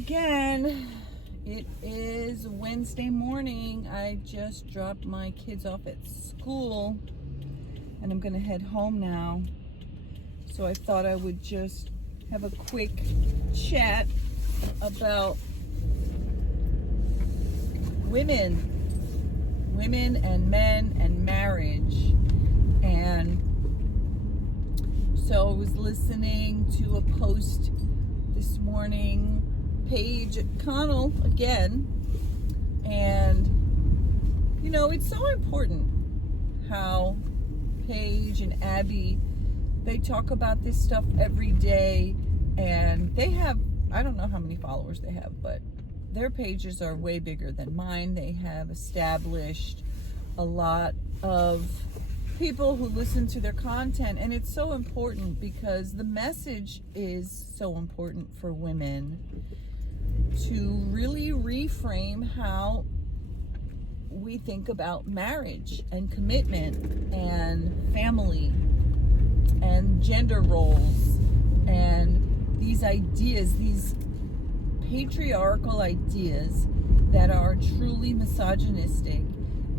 again. It is Wednesday morning. I just dropped my kids off at school and I'm gonna head home now. So I thought I would just have a quick chat about women and men and marriage. And so I was listening to a post this morning, Paige Connell again, and you know, it's so important how Paige and Abby, they talk about this stuff every day, and they have, I don't know how many followers they have, but their pages are way bigger than mine. They have established a lot of people who listen to their content, and it's so important because the message is so important for women to really reframe how we think about marriage and commitment and family and gender roles and these ideas, these patriarchal ideas that are truly misogynistic,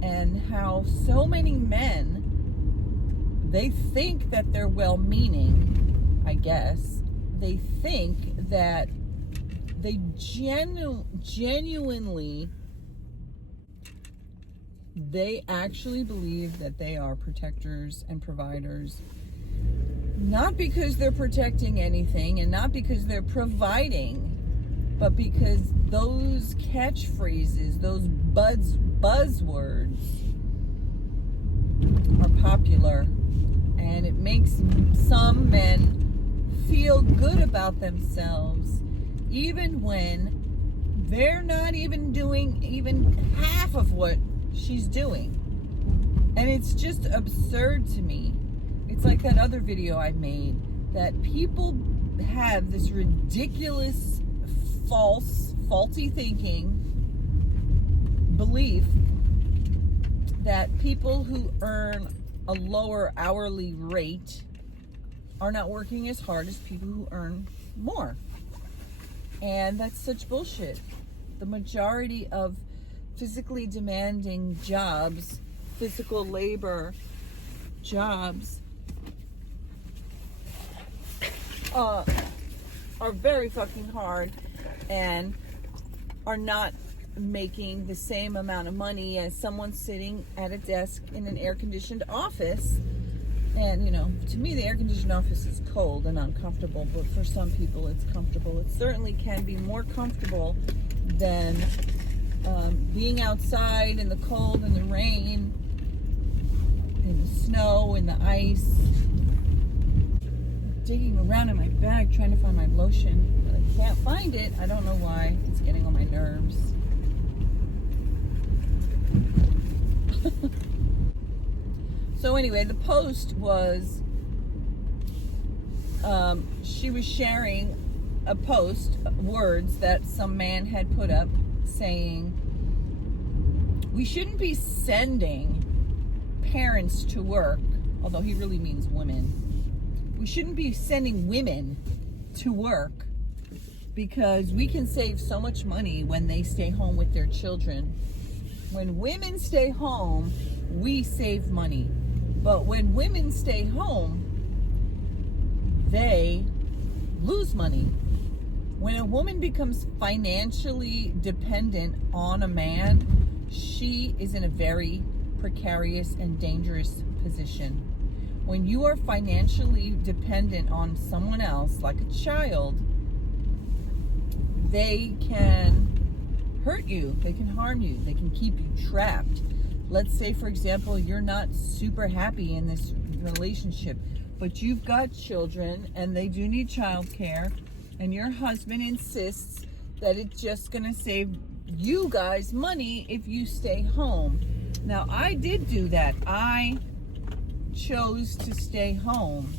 and how so many men, they think that they're well-meaning, I guess. They think that they genuinely, they actually believe that they are protectors and providers, not because they're protecting anything and not because they're providing, but because those catchphrases, those buzzwords are popular. And it makes some men feel good about themselves, even when they're not even doing even half of what she's doing. And it's just absurd to me. It's like that other video I made, that people have this ridiculous, faulty thinking, belief that people who earn a lower hourly rate are not working as hard as people who earn more. And that's such bullshit. The majority of physically demanding jobs, physical labor jobs, are very fucking hard and are not making the same amount of money as someone sitting at a desk in an air-conditioned office. And you know, to me the air-conditioned office is cold and uncomfortable, but for some people it's comfortable. It certainly can be more comfortable than being outside in the cold and the rain, in the snow, in the ice. Digging around in my bag trying to find my lotion, but I can't find it. I don't know why. It's getting on my nerves. So anyway, the post was, she was sharing a post, words that some man had put up saying, we shouldn't be sending parents to work, although he really means women. We shouldn't be sending women to work because we can save so much money when they stay home with their children. When women stay home, we save money. But when women stay home, they lose money. When a woman becomes financially dependent on a man, she is in a very precarious and dangerous position. When you are financially dependent on someone else, like a child, they can hurt you, they can harm you, they can keep you trapped. Let's say, for example, you're not super happy in this relationship, but you've got children and they do need childcare, and your husband insists that it's just gonna save you guys money if you stay home. Now, I did do that. I chose to stay home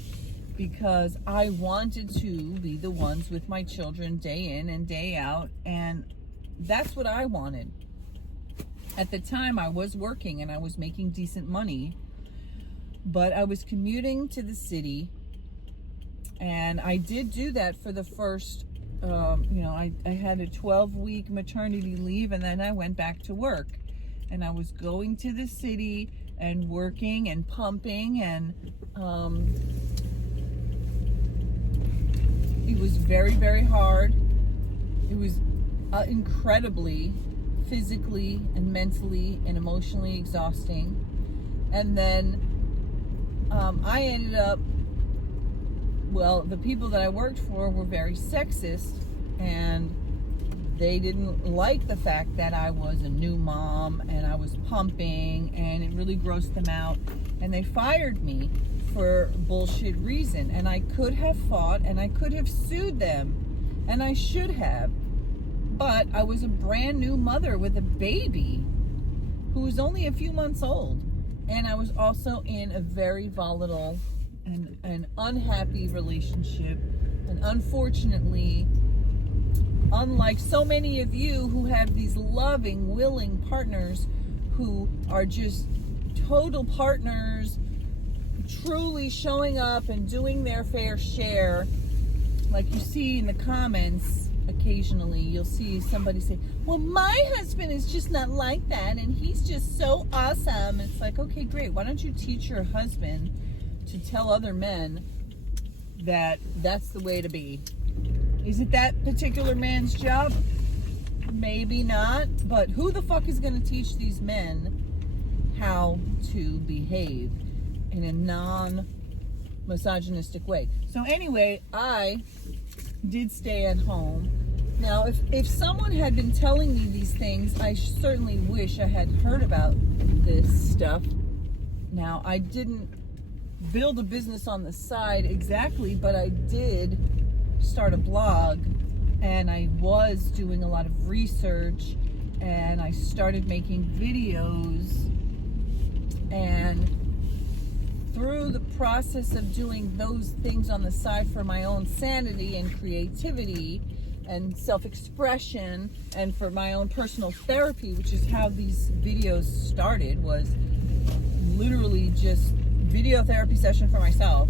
because I wanted to be the ones with my children day in and day out, and that's what I wanted. At the time, I was working and I was making decent money, but I was commuting to the city, and I did do that for the first I had a 12-week maternity leave, and then I went back to work. And I was going to the city and working and pumping, and it was very, very hard. It was incredibly physically and mentally and emotionally exhausting. And then I ended up, the people that I worked for were very sexist, and they didn't like the fact that I was a new mom and I was pumping, and it really grossed them out, and they fired me for bullshit reason. And I could have fought and I could have sued them, and I should have, but I was a brand new mother with a baby who was only a few months old, and I was also in a very volatile and unhappy relationship. And unfortunately, unlike so many of you who have these loving, willing partners who are just total partners, truly showing up and doing their fair share, like you see in the comments, occasionally you'll see somebody say, well, my husband is just not like that, and he's just so awesome. It's like, okay, great. Why don't you teach your husband to tell other men that that's the way to be? Is it that particular man's job? Maybe not, but who the fuck is going to teach these men how to behave in a non-misogynistic way? So anyway, I did stay at home. Now, if someone had been telling me these things, I certainly wish I had heard about this stuff. Now, I didn't build a business on the side exactly, but I did start a blog, and I was doing a lot of research, and I started making videos. And through the process of doing those things on the side for my own sanity and creativity and self-expression, and for my own personal therapy, which is how these videos started, was literally just video therapy session for myself,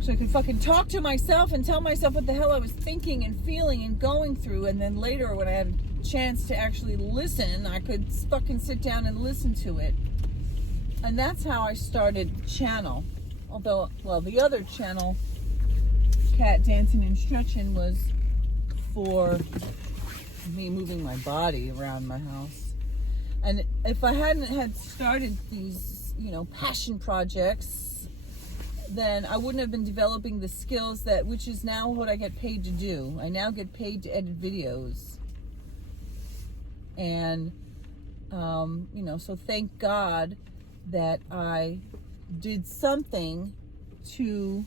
so I could fucking talk to myself and tell myself what the hell I was thinking and feeling and going through. And then later, when I had a chance to actually listen, I could fucking sit down and listen to it. And that's how I started Channel. Although, the other channel, Cat Dancing and Stretching, was for me moving my body around my house. And if I hadn't had started these, passion projects, then I wouldn't have been developing the skills which is now what I get paid to do. I now get paid to edit videos. And, so thank God that I did something to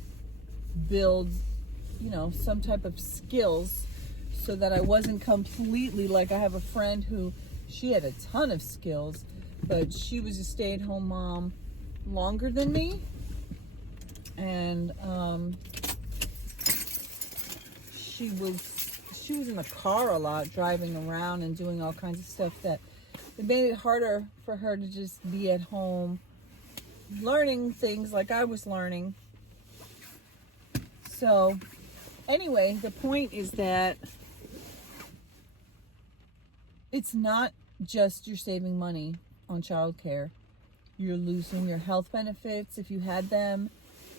build, some type of skills, so that I wasn't completely like, I have a friend who, she had a ton of skills, but she was a stay-at-home mom longer than me. And she was in the car a lot, driving around and doing all kinds of stuff that it made it harder for her to just be at home learning things like I was learning. So anyway, the point is that it's not just you're saving money on childcare. You're losing your health benefits if you had them.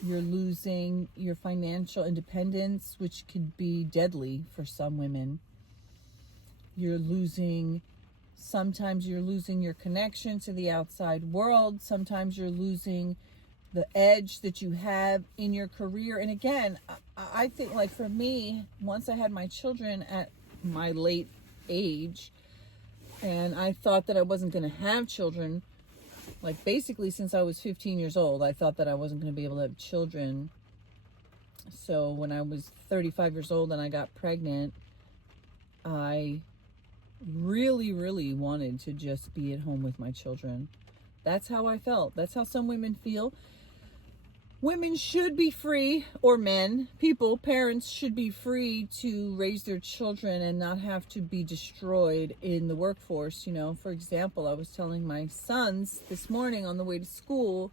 You're losing your financial independence, which could be deadly for some women. Sometimes you're losing your connection to the outside world. Sometimes you're losing the edge that you have in your career. And again, I think, like, for me, once I had my children at my late age, and I thought that I wasn't going to have children, like, basically since I was 15 years old, I thought that I wasn't going to be able to have children. So when I was 35 years old and I got pregnant, I really, really wanted to just be at home with my children. That's how I felt. That's how some women feel. Women should be free, or men, parents should be free to raise their children and not have to be destroyed in the workforce. For example, I was telling my sons this morning on the way to school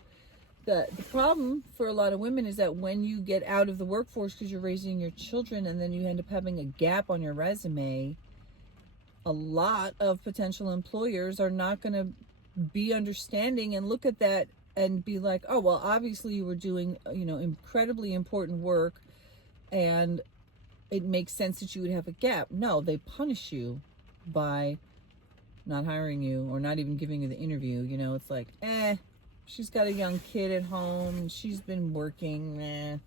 the problem for a lot of women is that when you get out of the workforce because you're raising your children and then you end up having a gap on your resume, a lot of potential employers are not going to be understanding and look at that and be like, oh, well, obviously you were doing, incredibly important work and it makes sense that you would have a gap. No, they punish you by not hiring you or not even giving you the interview. It's like, she's got a young kid at home and she's been working,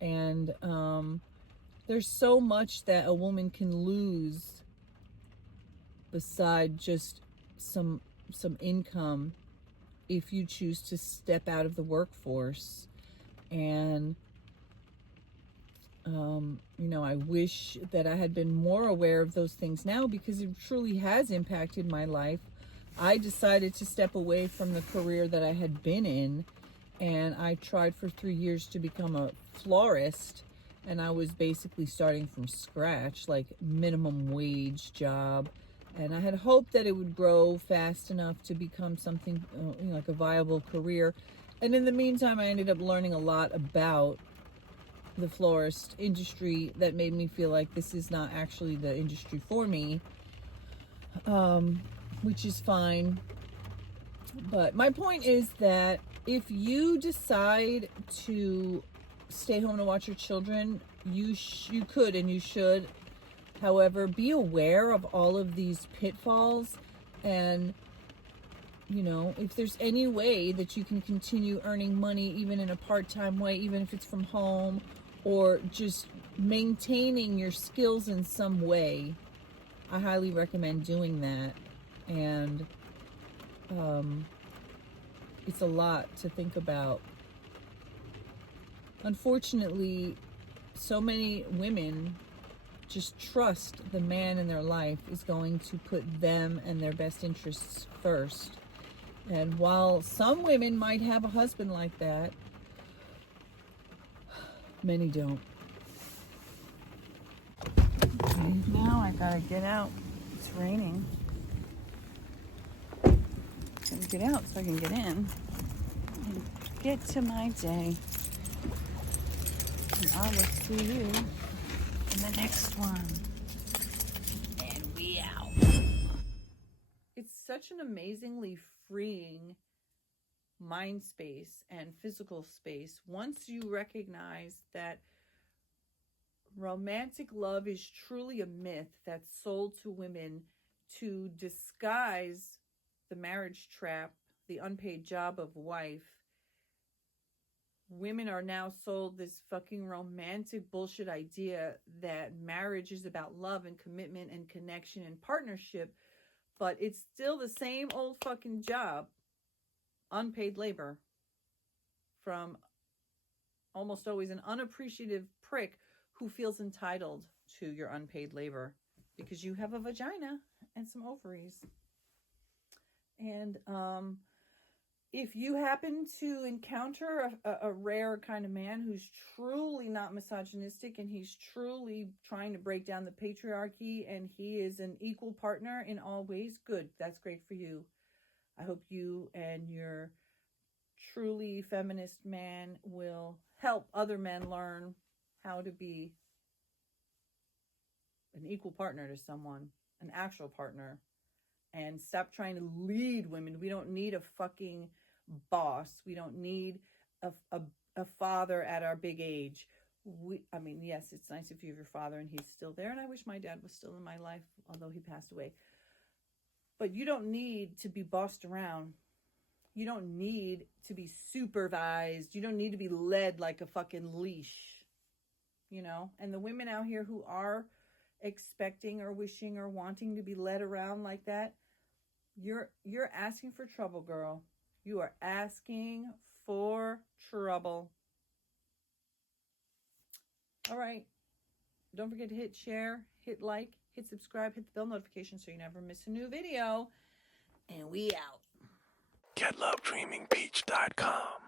and there's so much that a woman can lose beside just some income if you choose to step out of the workforce. And I wish that I had been more aware of those things now, because it truly has impacted my life. I decided to step away from the career that I had been in, and I tried for 3 years to become a florist, and I was basically starting from scratch, like minimum wage job. And I had hoped that it would grow fast enough to become something like a viable career. And in the meantime, I ended up learning a lot about the florist industry that made me feel like this is not actually the industry for me, which is fine. But my point is that if you decide to stay home to watch your children, you could and you should. However, be aware of all of these pitfalls, and if there's any way that you can continue earning money, even in a part-time way, even if it's from home, or just maintaining your skills in some way, I highly recommend doing that. And it's a lot to think about. Unfortunately, so many women just trust the man in their life is going to put them and their best interests first. And while some women might have a husband like that, many don't. Okay, now I gotta get out. It's raining. Gotta get out so I can get in and get to my day. And I will see you in the next one. And we out. It's such an amazingly freeing mind space and physical space once you recognize that romantic love is truly a myth that's sold to women to disguise the marriage trap, the unpaid job of wife. Women are now sold this fucking romantic bullshit idea that marriage is about love and commitment and connection and partnership, but it's still the same old fucking job, unpaid labor, from almost always an unappreciative prick who feels entitled to your unpaid labor because you have a vagina and some ovaries. And if you happen to encounter a rare kind of man who's truly not misogynistic and he's truly trying to break down the patriarchy and he is an equal partner in all ways, good. That's great for you. I hope you and your truly feminist man will help other men learn how to be an equal partner to someone, an actual partner, and stop trying to lead women. We don't need a fucking boss. We don't need a father at our big age. Yes, it's nice if you have your father and he's still there, and I wish my dad was still in my life, although he passed away. But you don't need to be bossed around. You don't need to be supervised. You don't need to be led like a fucking leash, And the women out here who are expecting or wishing or wanting to be led around like that, you're asking for trouble, girl. You are asking for trouble. All right. Don't forget to hit share, hit like, hit subscribe, hit the bell notification so you never miss a new video. And we out. GetLoveDreamingBeach.com